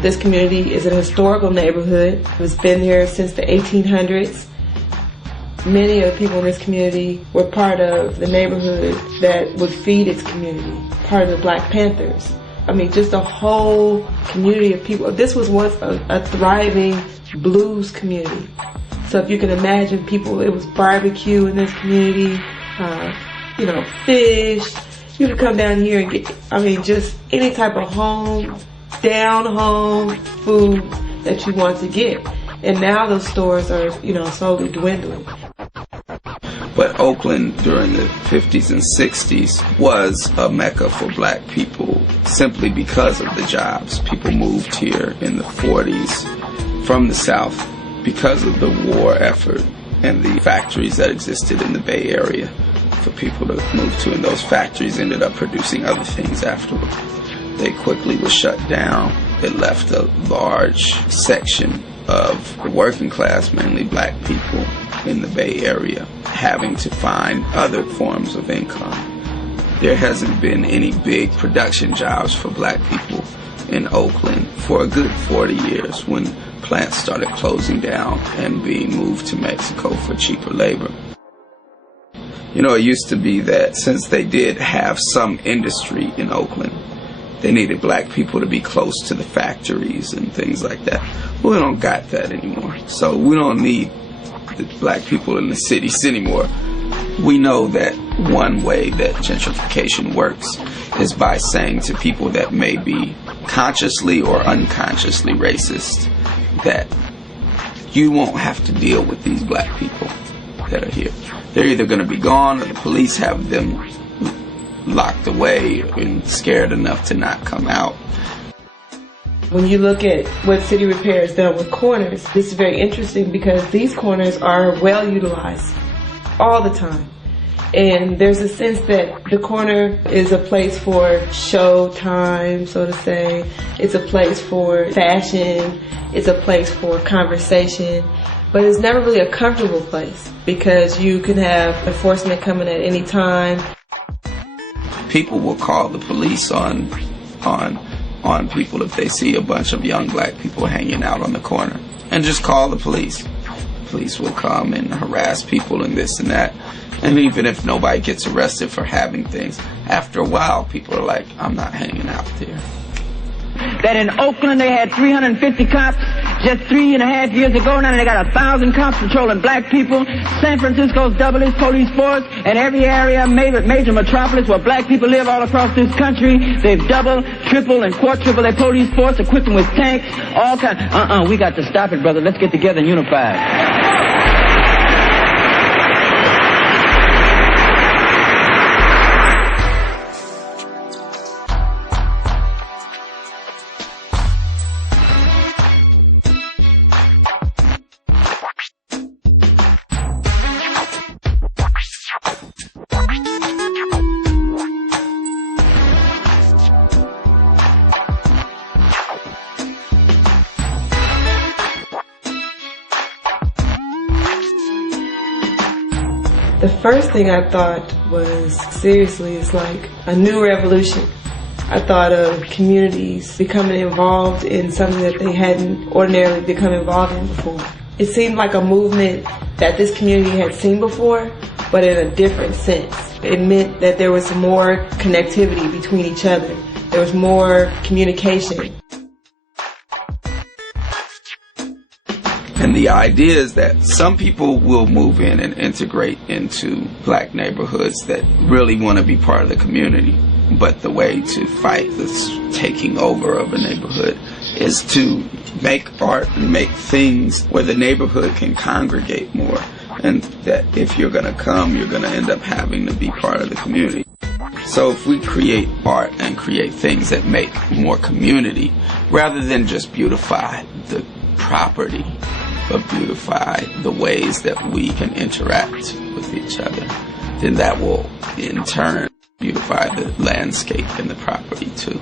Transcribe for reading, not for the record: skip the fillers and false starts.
This community is an historical neighborhood. It's been here since the 1800s. Many of the people in this community were part of the neighborhood that would feed its community, part of the Black Panthers. I mean, just a whole community of people. This was once a thriving blues community. So if you can imagine people, it was barbecue in this community, fish. You could come down here and get, just any type of down home food that you want to get. And now those stores are, slowly dwindling. But Oakland during the 50s and 60s was a mecca for Black people simply because of the jobs. People moved here in the 40s from the South because of the war effort and the factories that existed in the Bay Area for people to move to. And those factories ended up producing other things afterward. They quickly were shut down. It left a large section of the working class, mainly Black people in the Bay Area, having to find other forms of income. There hasn't been any big production jobs for Black people in Oakland for a good 40 years when plants started closing down and being moved to Mexico for cheaper labor. It used to be that since they did have some industry in Oakland, they needed Black people to be close to the factories and things like that. Well, we don't got that anymore. So we don't need the Black people in the cities anymore. We know that one way that gentrification works is by saying to people that may be consciously or unconsciously racist that you won't have to deal with these Black people that are here. They're either going to be gone or the police have them locked away and scared enough to not come out. When you look at what City Repair has done with corners, this is very interesting because these corners are well utilized all the time. And there's a sense that the corner is a place for show time, so to say. It's a place for fashion. It's a place for conversation. But it's never really a comfortable place because you can have enforcement coming at any time. People will call the police on people if they see a bunch of young Black people hanging out on the corner, and just call the police. Police will come and harass people and this and that. And even if nobody gets arrested for having things, after a while people are like, I'm not hanging out there. That in Oakland they had 350 cops just 3.5 years ago. Now they got 1,000 cops patrolling Black people. San Francisco's doubled its police force, and every area, major metropolis where Black people live all across this country, they've doubled, tripled, and quadrupled their police force, equipped them with tanks, all kinds. We got to stop it, brother. Let's get together and unify. The first thing I thought was, seriously, it's like a new revolution. I thought of communities becoming involved in something that they hadn't ordinarily become involved in before. It seemed like a movement that this community had seen before, but in a different sense. It meant that there was more connectivity between each other. There was more communication. And the idea is that some people will move in and integrate into Black neighborhoods that really want to be part of the community. But the way to fight this taking over of a neighborhood is to make art and make things where the neighborhood can congregate more. And that if you're going to come, you're going to end up having to be part of the community. So if we create art and create things that make more community, rather than just beautify the property, but beautify the ways that we can interact with each other, then that will in turn beautify the landscape and the property too.